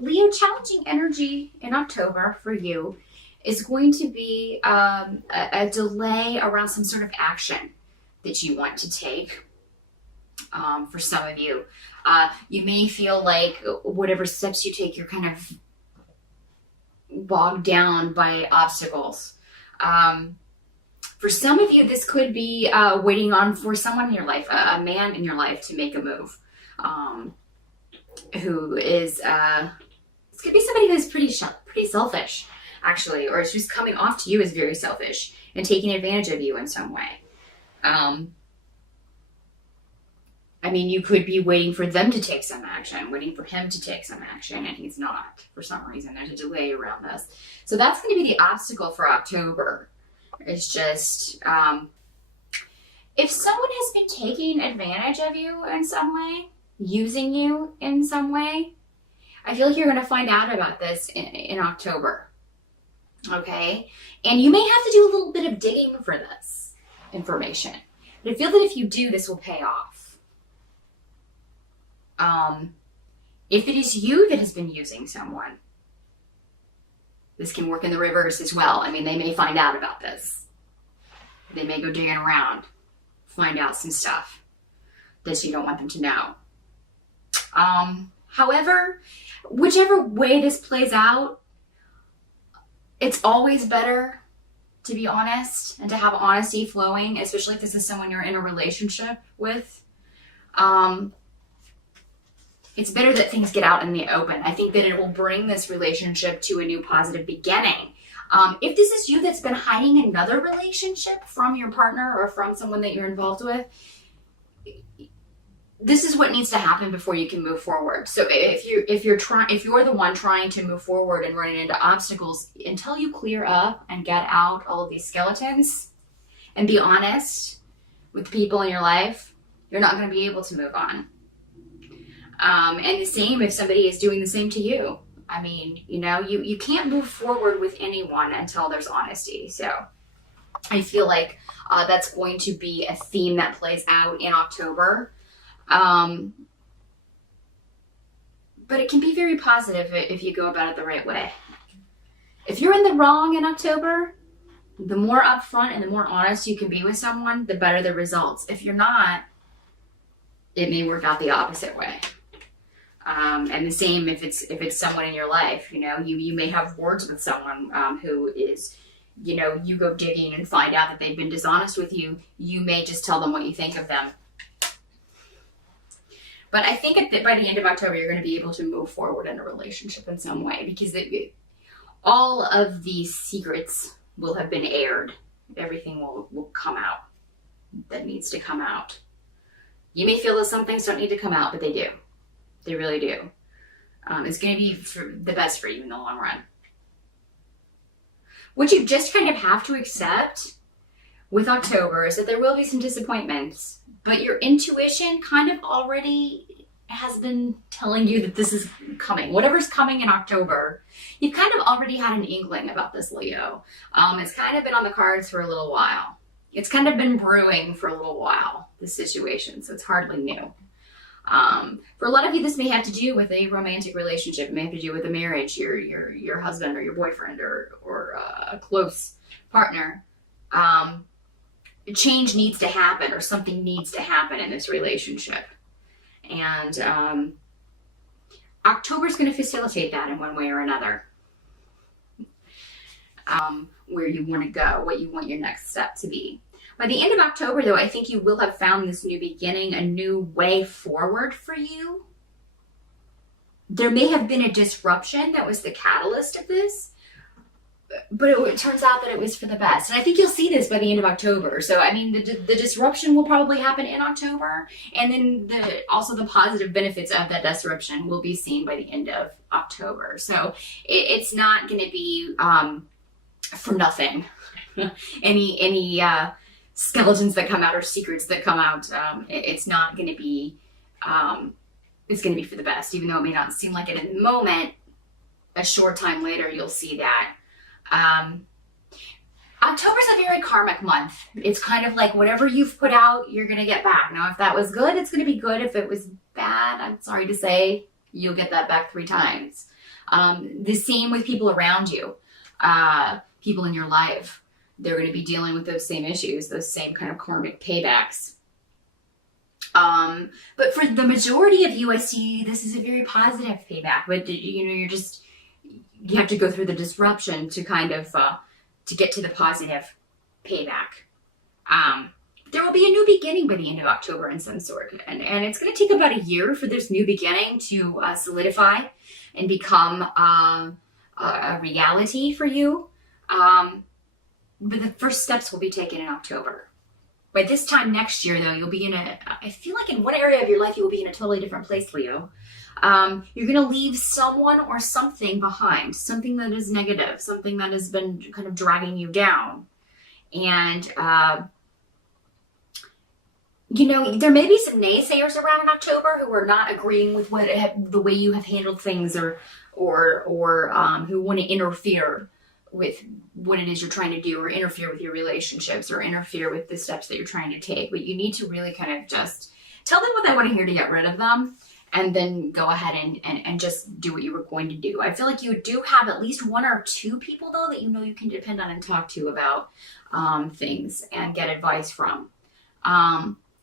Leo, challenging energy in October for you is going to be a delay around some sort of action that you want to take. For some of you, you may feel like whatever steps you take, you're kind of bogged down by obstacles. For some of you, this could be waiting on for someone in your life, a man in your life, to make a move. Who is this could be somebody who's pretty selfish, actually, or is just coming off to you as very selfish and taking advantage of you in some way. I mean, you could be waiting for them to take some action, waiting for him to take some action, and he's not. For some reason, there's a delay around this. So that's going to be the obstacle for October. It's just, if someone has been taking advantage of you in some way, using you in some way, I feel like you're going to find out about this in October. Okay? And you may have to do a little bit of digging for this information. But I feel that if you do, this will pay off. If it is you that has been using someone, this can work in the reverse as well. I mean, they may find out about this. They may go digging around, find out some stuff that you don't want them to know. However, whichever way this plays out, it's always better to be honest and to have honesty flowing, especially if this is someone you're in a relationship with. It's better that things get out in the open. I think that it will bring this relationship to a new positive beginning. If this is you that's been hiding another relationship from your partner or from someone that you're involved with, this is what needs to happen before you can move forward. So if you're the one trying to move forward and running into obstacles, until you clear up and get out all of these skeletons and be honest with the people in your life, you're not going to be able to move on. And the same if somebody is doing the same to you. I mean, you can't move forward with anyone until there's honesty. So I feel like that's going to be a theme that plays out in October. But it can be very positive if you go about it the right way. If you're in the wrong in October, the more upfront and the more honest you can be with someone, the better the results. If you're not, it may work out the opposite way. And the same if it's someone in your life, you may have words with someone who is, you go digging and find out that they've been dishonest with you. You may just tell them what you think of them. But I think by the end of October, you're going to be able to move forward in a relationship in some way because all of these secrets will have been aired. Everything will come out that needs to come out. You may feel that some things don't need to come out, but they do. They really do. It's going to be the best for you in the long run. What you just kind of have to accept with October is that there will be some disappointments, but your intuition kind of already has been telling you that this is coming. Whatever's coming in October, you've kind of already had an inkling about this, Leo. It's kind of been on the cards for a little while. It's kind of been brewing for a little while, this situation, so it's hardly new. For a lot of you, this may have to do with a romantic relationship. It may have to do with a marriage, your husband or your boyfriend or a close partner. Change needs to happen or something needs to happen in this relationship. And October is going to facilitate that in one way or another. Where you want to go, what you want your next step to be. By the end of October, though, I think you will have found this new beginning, a new way forward for you. There may have been a disruption that was the catalyst of this, but it turns out that it was for the best. And I think you'll see this by the end of October. So, I mean, the disruption will probably happen in October, and then also the positive benefits of that disruption will be seen by the end of October. So it's not going to be for nothing. any skeletons that come out or secrets that come out, it's not going to be, it's going to be for the best, even though it may not seem like it in the moment. A short time later, you'll see that. October's a very karmic month. It's kind of like whatever you've put out, you're going to get back. Now, if that was good, it's going to be good. If it was bad, I'm sorry to say, you'll get that back 3 times. The same with people around you, people in your life. They're going to be dealing with those same issues, those same kind of karmic paybacks. But for the majority of you, I see this is a very positive payback. But you have to go through the disruption to kind of to get to the positive payback. There will be a new beginning by the end of October in some sort, and it's going to take about a year for this new beginning to solidify and become a reality for you. But the first steps will be taken in October. By this time next year, though, you'll be I feel like in one area of your life, you will be in a totally different place, Leo. You're going to leave someone or something behind, something that is negative, something that has been kind of dragging you down. And, there may be some naysayers around in October who are not agreeing with the way you have handled things or who want to interfere with what it is you're trying to do, or interfere with your relationships, or interfere with the steps that you're trying to take. But you need to really kind of just tell them what they want to hear to get rid of them, and then go ahead and just do what you were going to do. I feel like you do have at least 1 or 2 people, though, that you can depend on and talk to about things and get advice from.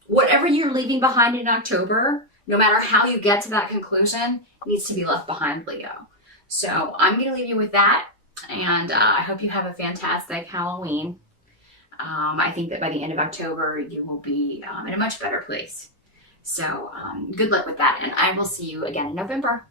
Whatever you're leaving behind in October, no matter how you get to that conclusion, needs to be left behind, Leo. So I'm going to leave you with that. And I hope you have a fantastic Halloween. I think that by the end of October, you will be in a much better place. So good luck with that. And I will see you again in November.